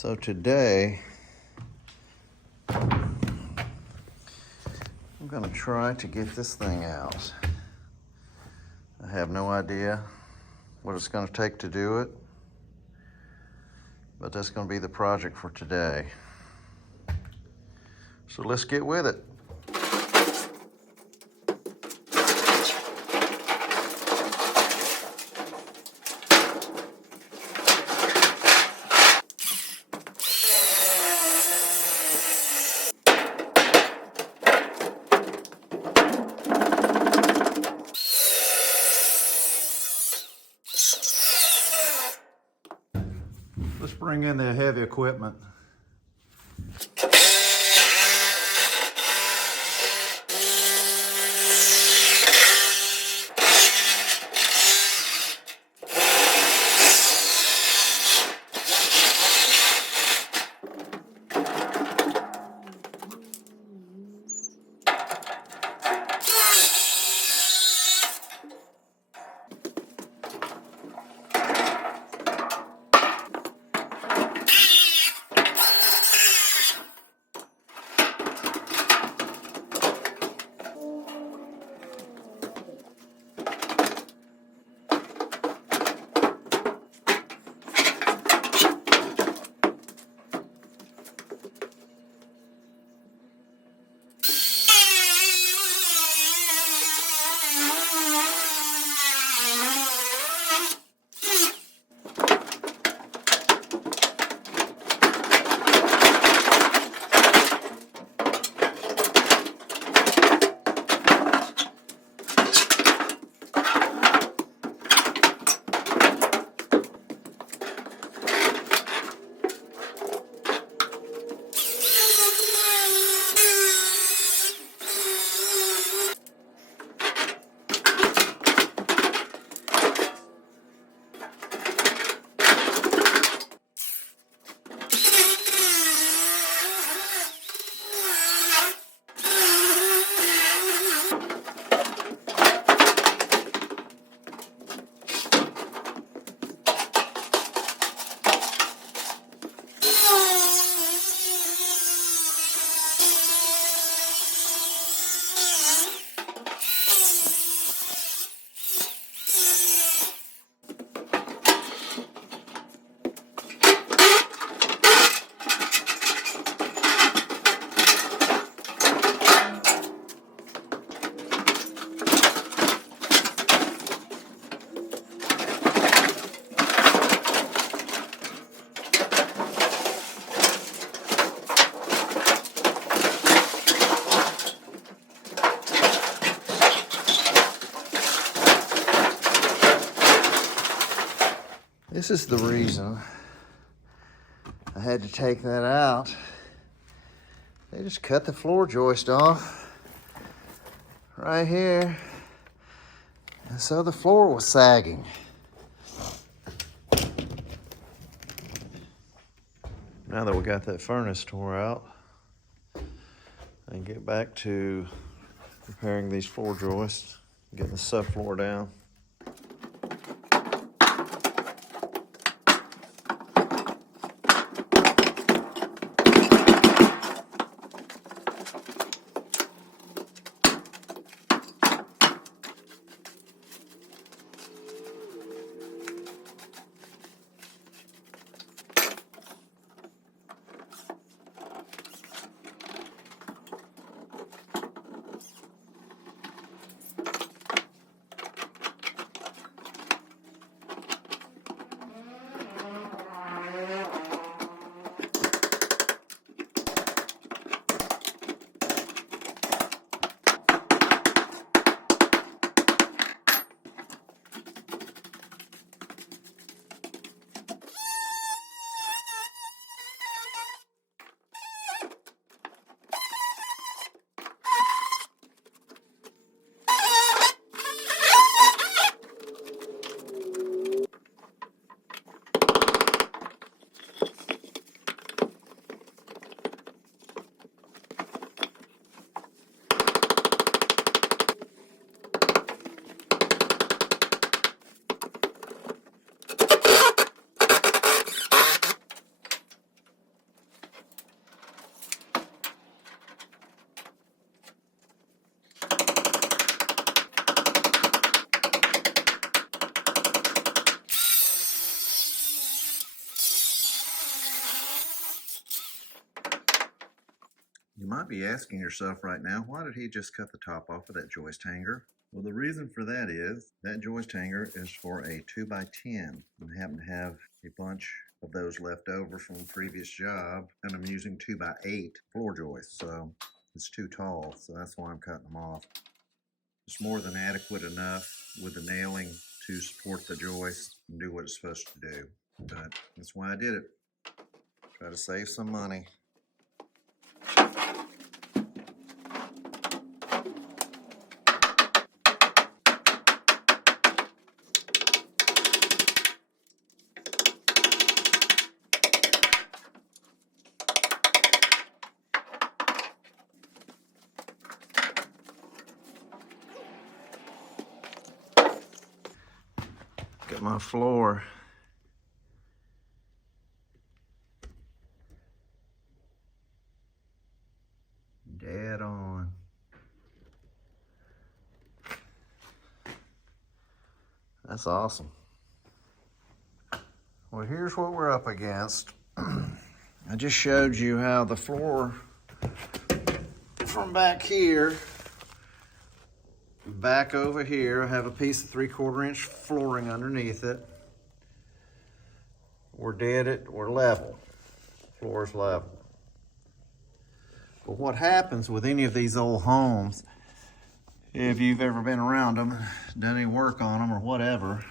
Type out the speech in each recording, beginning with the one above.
So today, I'm going to try to get this thing out. I have no idea what it's going to take to do it, but that's going to be the project for today. So let's get with it. Let's bring in the heavy equipment. This is the reason I had to take that out. They just cut the floor joist off right here. And so the floor was sagging. Now that we got that furnace tore out, I can get back to repairing these floor joists, getting the subfloor down. might be asking yourself right now, why did he just cut the top off of that joist hanger? Well, the reason for that is that joist hanger is for a 2x10. I happen to have a bunch of those left over from a previous job, and I'm using 2x8 floor joists, so it's too tall, so that's why I'm cutting them off. It's more than adequate enough with the nailing to support the joist and do what it's supposed to do, but that's why I did it. Try to save some money. Get my floor dead on. That's awesome. Well, here's what we're up against. I just showed you how the floor from back here, back over here, I have a piece of 3/4 inch flooring underneath it. We're we're level. Floor's level. But what happens with any of these old homes, if you've ever been around them, done any work on them or whatever,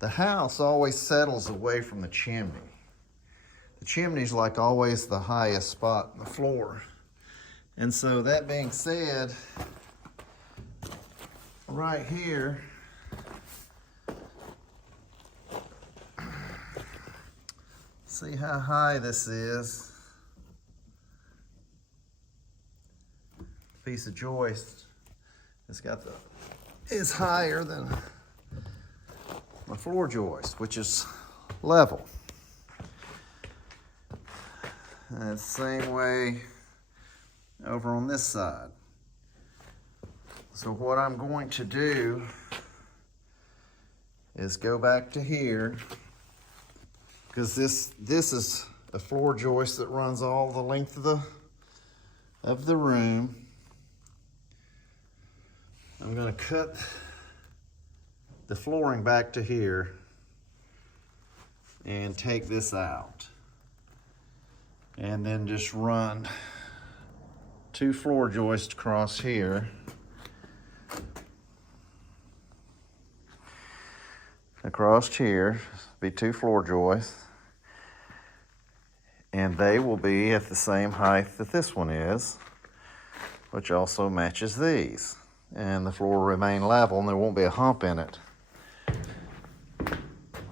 the house always settles away from the chimney. The chimney's like always the highest spot in the floor. And so that being said, right here, see how high this is? Piece of joist, is higher than my floor joist, which is level. And it's the same way over on this side. So what I'm going to do is go back to here, because this is a floor joist that runs all the length of the room. I'm going to cut the flooring back to here and take this out, and then just run 2 floor joists across here. Across here, be 2 floor joists, and they will be at the same height that this one is, which also matches these. And the floor will remain level and there won't be a hump in it.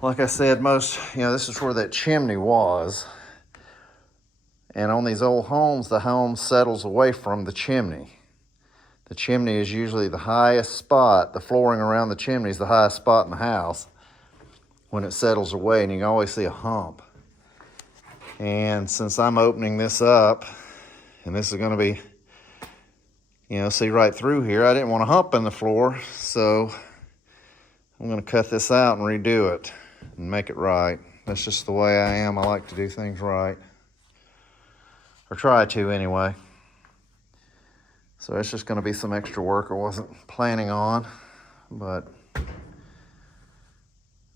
Like I said, this is where that chimney was. And on these old homes, the home settles away from the chimney. The chimney is usually the highest spot. The flooring around the chimney is the highest spot in the house when it settles away, and you can always see a hump. And since I'm opening this up, and this is going to be, see right through here, I didn't want a hump in the floor, so I'm going to cut this out and redo it and make it right. That's just the way I am. I like to do things right, or try to anyway. So it's just going to be some extra work I wasn't planning on, but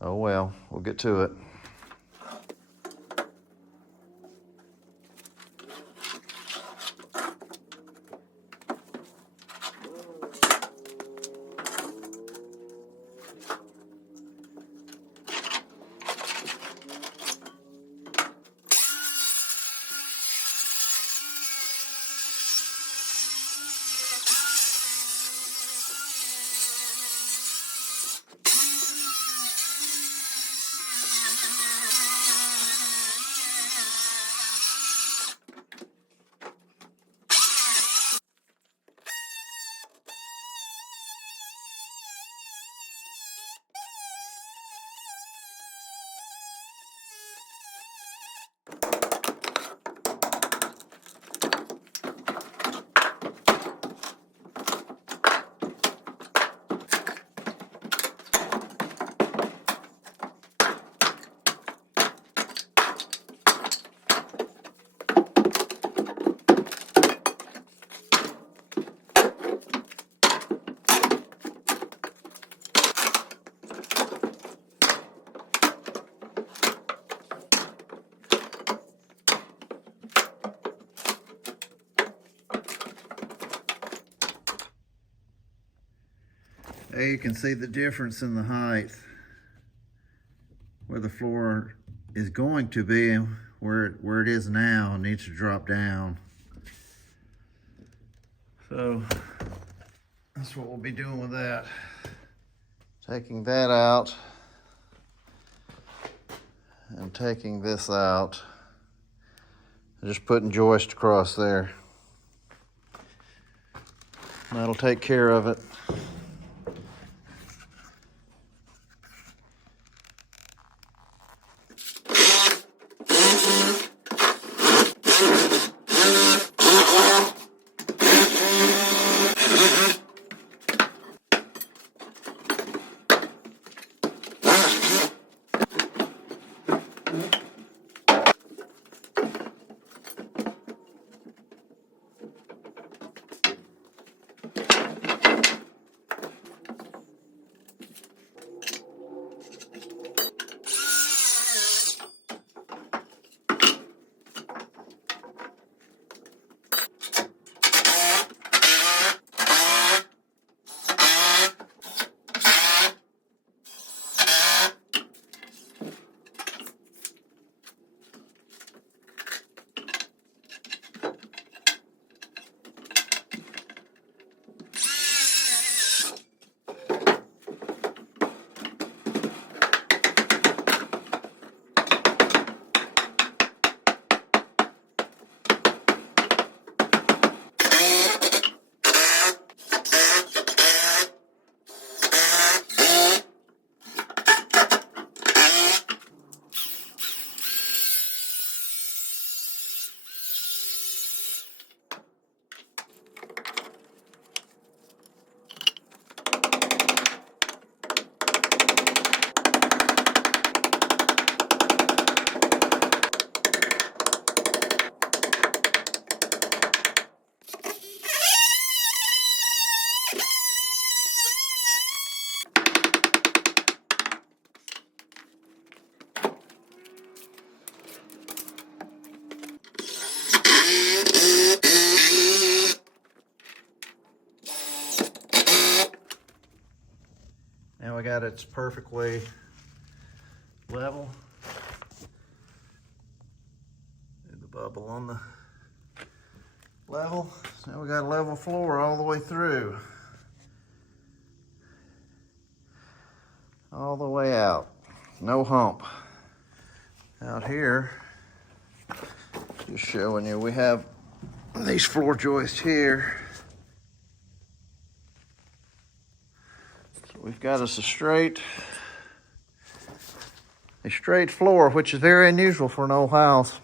oh well, we'll get to it. There you can see the difference in the height, where the floor is going to be and where it is now. It needs to drop down. So that's what we'll be doing with that. Taking that out and taking this out. Just putting joist across there. That'll take care of it. Now we got it's perfectly level. Do the bubble on the level. Now we got a level floor all the way through. All the way out. No hump. Out here, just showing you, we have these floor joists here. So we've got us a straight floor, which is very unusual for an old house.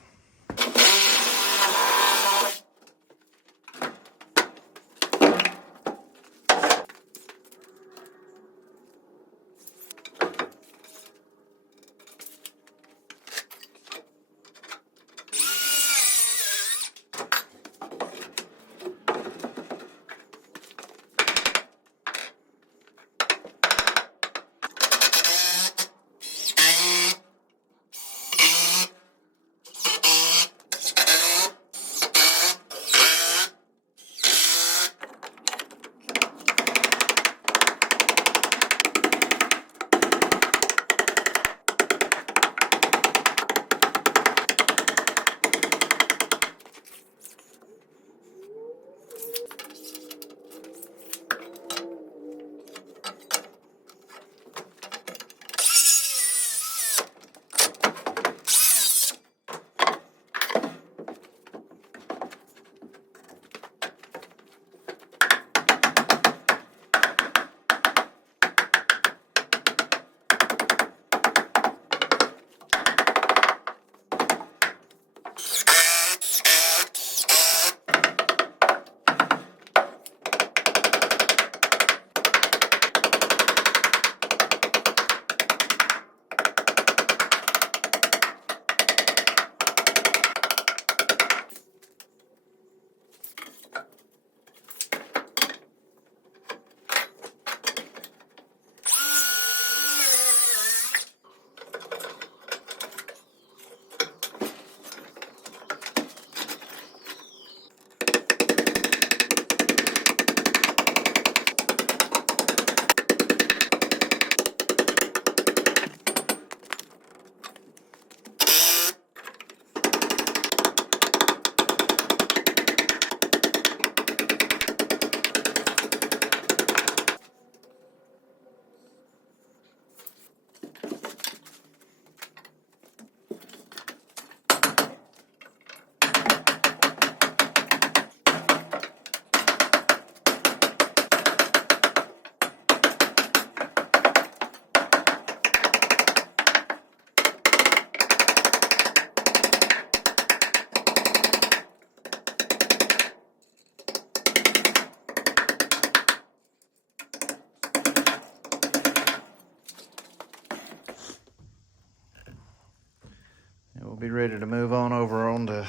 be ready to move on over onto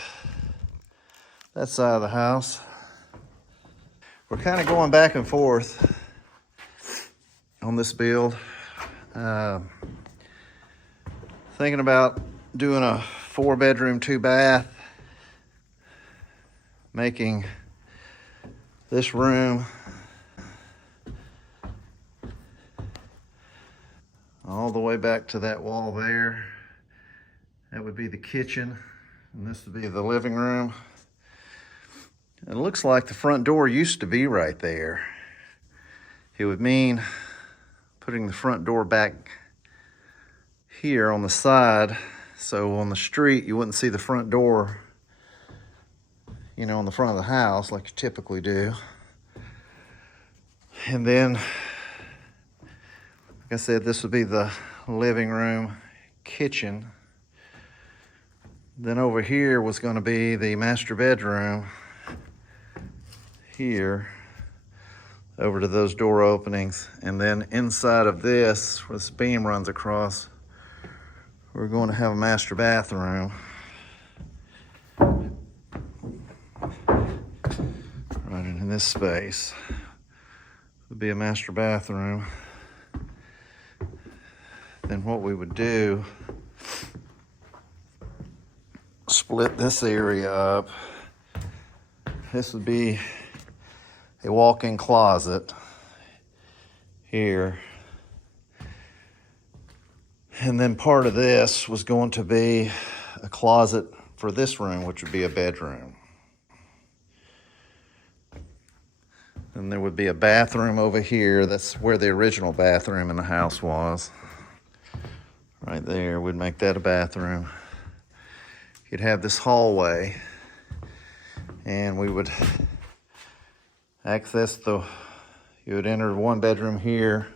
that side of the house. We're kind of going back and forth on this build. Thinking about doing a 4-bedroom, 2-bath, making this room all the way back to that wall there. That would be the kitchen, and this would be the living room. It looks like the front door used to be right there. It would mean putting the front door back here on the side, so on the street you wouldn't see the front door, you know, on the front of the house like you typically do. And then, like I said, this would be the living room, kitchen. Then over here was going to be the master bedroom here, over to those door openings. And then inside of this, where this beam runs across, we're going to have a master bathroom. Right in this space would be a master bathroom. Then what we would do, split this area up. This would be a walk-in closet here. And then part of this was going to be a closet for this room, which would be a bedroom. And there would be a bathroom over here. That's where the original bathroom in the house was. Right there, we'd make that a bathroom. You'd have this hallway, and we would access you would enter one bedroom here,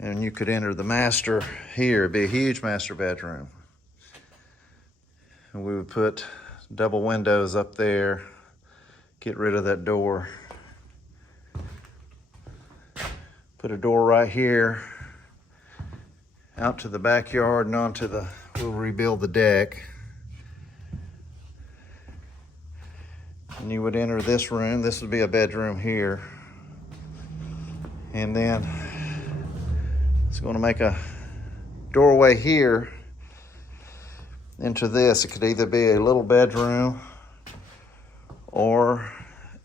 and you could enter the master here. It'd be a huge master bedroom. And we would put double windows up there, get rid of that door. Put a door right here, out to the backyard and onto we'll rebuild the deck. And you would enter this room. This would be a bedroom here. And then it's going to make a doorway here into this. It could either be a little bedroom or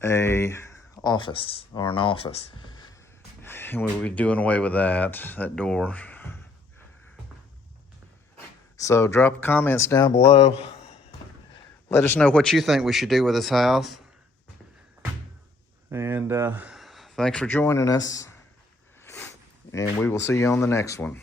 an office. And we would be doing away with that door. So drop comments down below. Let us know what you think we should do with this house. And thanks for joining us. And we will see you on the next one.